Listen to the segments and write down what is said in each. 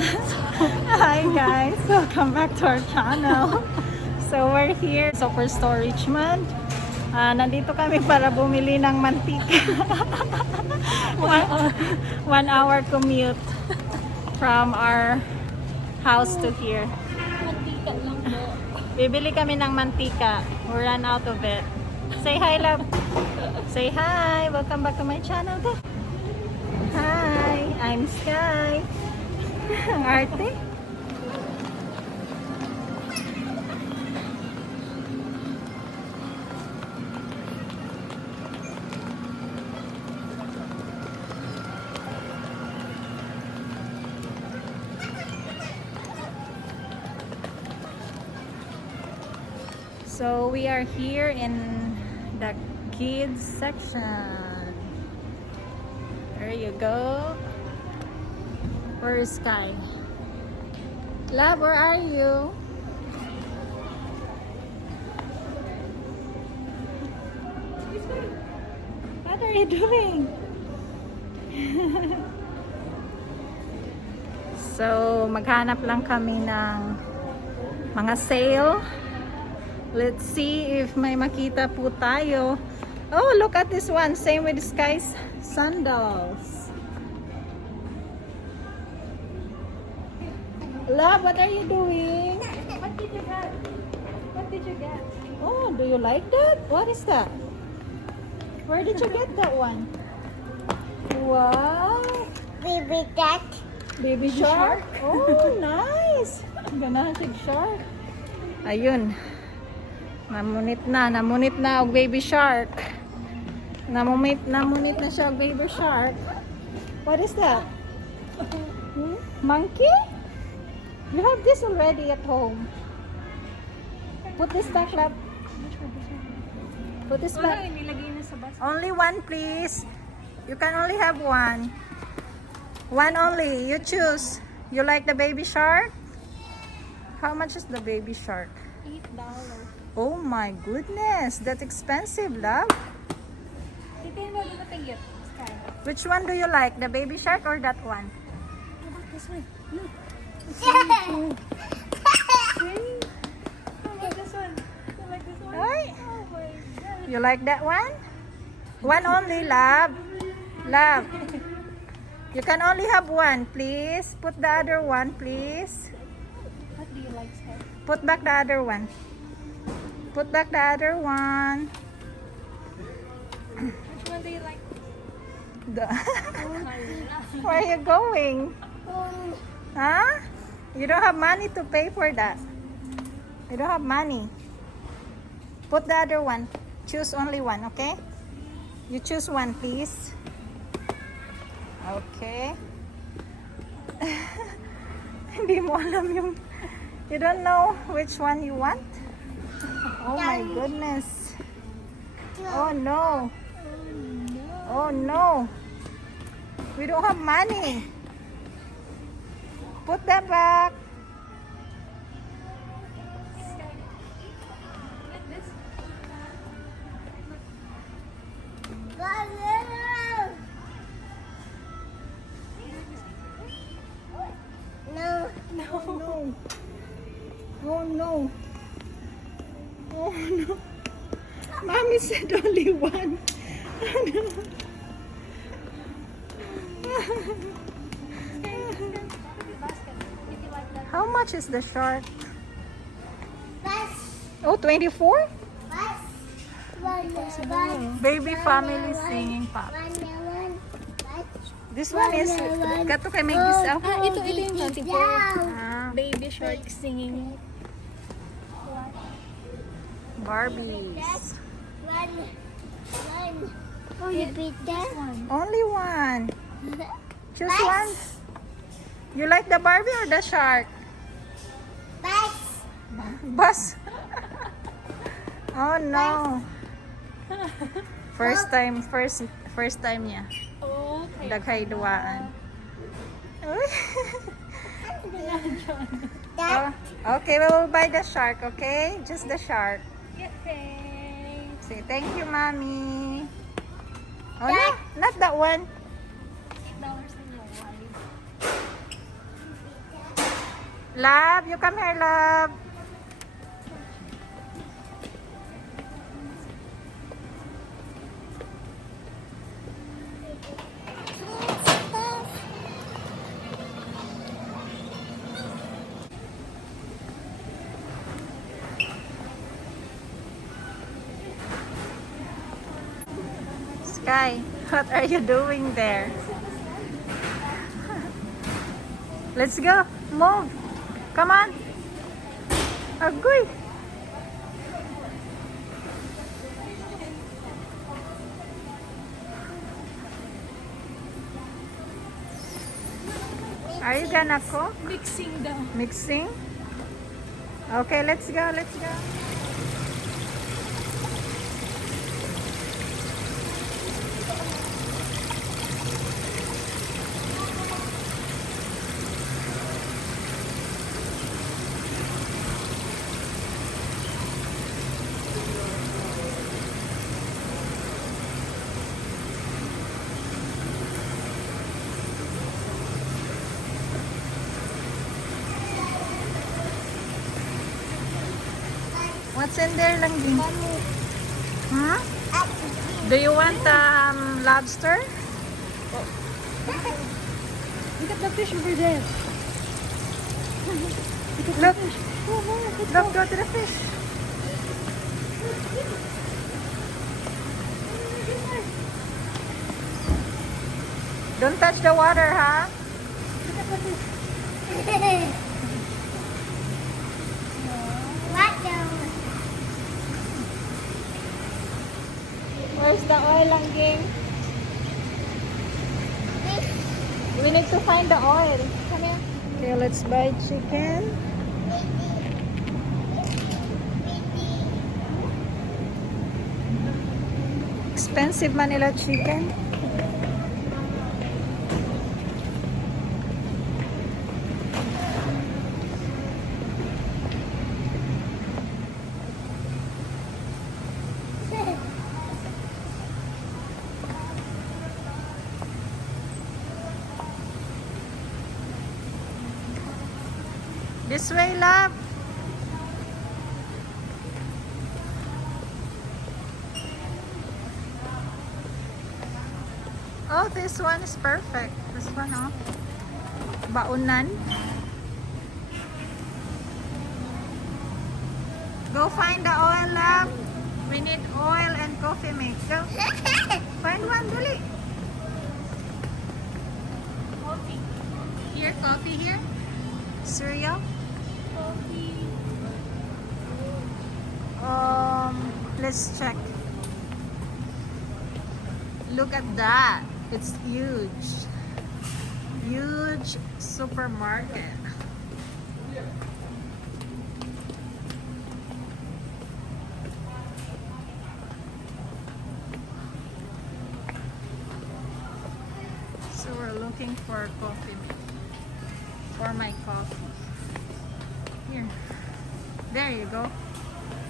Hi guys, welcome back to our channel. So we're here, Superstore Richmond. Nandito kami para bumili ng mantika. 1 hour commute from our house to here. Mantika lang po. Bibili kami ng mantika. We ran out of it. Say hi, love. Say hi. Welcome back to my channel. Hi, I'm Sky. Ang arte. So we are here in the kids section. There you go. Where is Sky? Love, where are you? What are you doing? So, maghanap lang kami ng mga sale. Let's see if may makita po tayo. Oh, look at this one. Same with Sky's sandals. Love, what are you doing? What did you get? What did you get? Oh, do you like that? What is that? Where did you get that one? Wow! Baby cat. Baby shark? Oh, nice! Ganahig shark. Ayun. Namunit na og baby shark. Namunit na siya og baby shark. What is that? Monkey? You have this already at home. Put this back, love. Put this back. Nilagay na sa basket. Only one, please. You can only have one. One only. You choose. You like the baby shark? How much is the baby shark? $8. Oh my goodness. That's expensive, love. Titin mo dito tingit. Sky. Which one do you like? The baby shark or that one? How about this one? Look. See? I like this one. I like this one. Ay. Oh my god. You like that one? One only, love. Love. You can only have one, please. Put the other one, please. What do you like, Sky? Put back the other one. Put back the other one. Which one do you like? The Where are you going? Huh? You don't have money to pay for that. You don't have money. Put the other one. Choose only one, okay? You choose one, please. Okay. Hindi mo alam yung... You don't know which one you want? Oh my goodness. Oh no. Oh no. We don't have money. Put that back. Sky. Like this? No. Oh no. Oh no. Oh no. Mommy said only one. Oh no. Basket. If you like that. How much is the shark? Oh, 24? Baby family singing pop. This one is kato kay may gisa. Ito yung 24. Ah, Baby shark singing. Barbies. Oh, yeah. This one. Only one. Choose one. You like the Barbie or the shark? Bus. Oh no. First time niya. Okay. Daghay duwaan. Oh, okay, we will buy the shark, okay? Just the shark. Yeah, thanks. Say thank you, mommy. Oh, no, not that one. $8 in your Love, you come here, love. Sky, what are you doing there? Let's go. Move. Come on. Agoy. Are you gonna cook? Mixing the... Mixing? Okay, let's go. Let's go. What's in there, Langging? Huh? Do you want lobster? Look at the fish over there. Look, look, go to the fish. Don't touch the water, huh? Look at the fish. Where's the oil, Langging? We need to find the oil. Come here. Okay, let's buy chicken. Expensive Manila chicken. This way, love. Oh, this one is perfect. This one, oh. Baunan. Go find the oil, love. We need oil and coffee mix. Go. Find one, dali. Coffee. Here, coffee here. Cereal. Coffee. Let's check. Look at that. It's huge. Huge supermarket. So we're looking for coffee. For my coffee. Here. There you go.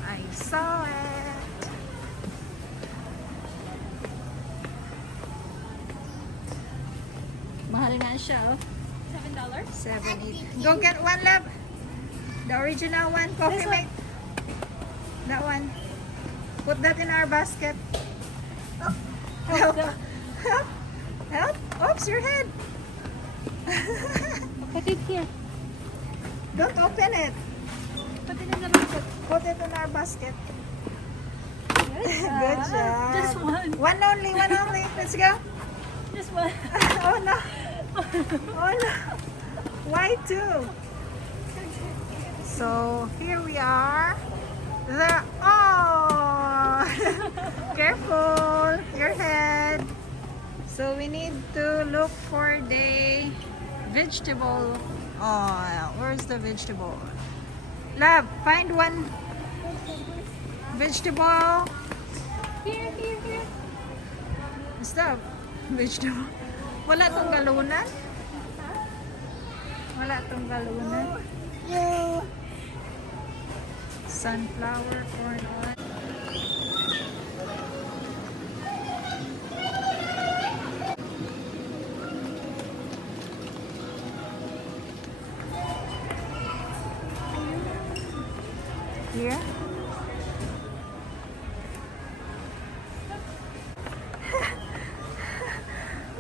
I saw it. Mahal nga siya, oh. $7? 7, 8. Go get one, love. The original one, coffee This one. mate. That one. Put that in our basket. Oh. Help. Help. Help. Oops, your head. Put it here. Don't open it. Put it in the basket. Put it in our basket. Good Good job. Just one. One only, one only. Let's go. Just one. Oh no. Oh no. Why two? So here we are. There. Oh. Careful. Your head. So we need to look for the vegetable oil. Where's the vegetable oil? Love, find one vegetable. Here. Stop. Vegetable. Wala tong galunan? Wala tong galunan? No. Sunflower, corn oil. Here.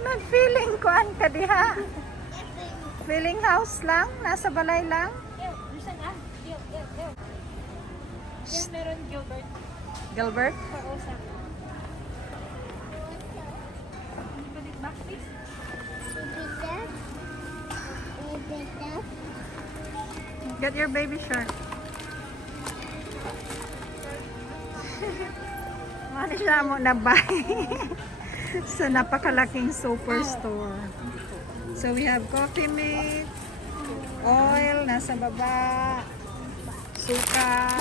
Nag-feeling kuan ka diha. Feeling house lang? Nasa balay lang? Ew, Lusan ah. Ew. Yan, meron Gilbert. Gilbert? For Osa. Can you put it back, please? Get your baby shirt. Mali siya mo na buy sa napakalaking superstore. So we have coffee mate, oil, nasa baba, suka,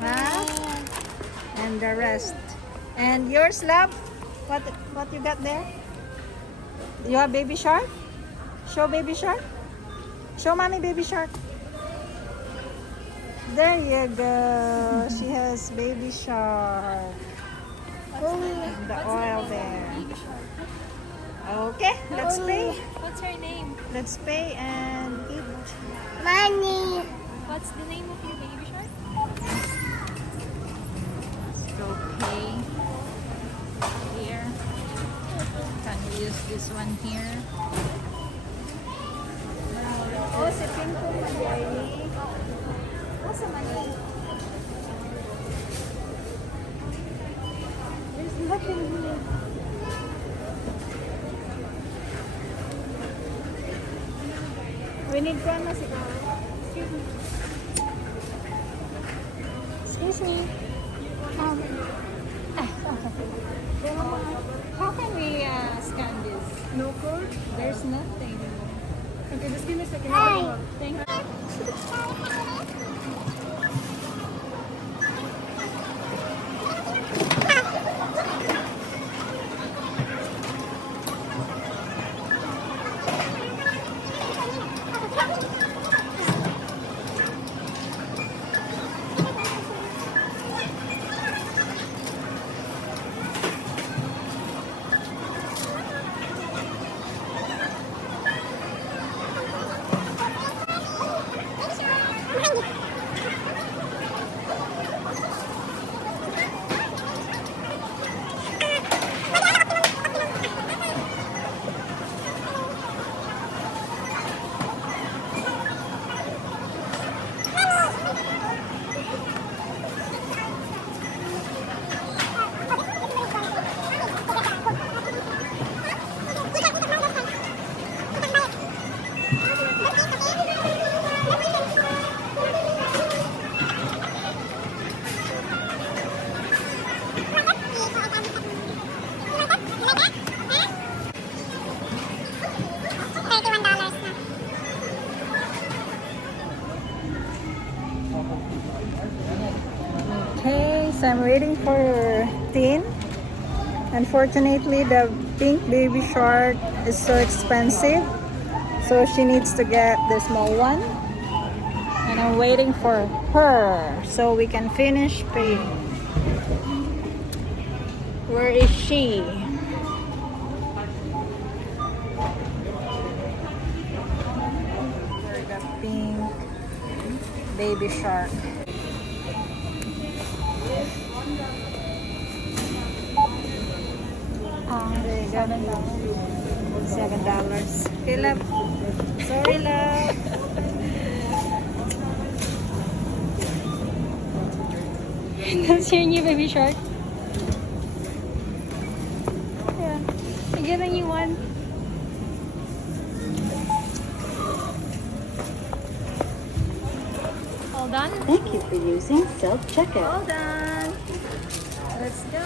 ha? And the rest. And yours, love? What you got there? You have baby shark? Show baby shark. Show mommy baby shark. There you go. She has baby shark. And the oil there. Okay, let's pay. What's her name? Let's pay and eat. Money. What's the name of your baby shark? Let's go pay. Here. Can we use this one here? Oh, si Pink po Magyari. Nasa Mali? There's nothing here. We need grandma si Excuse me. Excuse me. How can we scan this? No code? There's nothing. Okay, just give me a second. Hi. Thank you. Okay, so I'm waiting for Tin. Unfortunately, the pink baby shark is so expensive, so she needs to get the small one. And I'm waiting for her so we can finish paying. Where is she? For the pink baby shark. There you go. $7. Okay, love. Sorry, love. That's your new baby shark? Yeah. I'm giving you one. All done? Thank you for using self-checkout. All done. Let's go.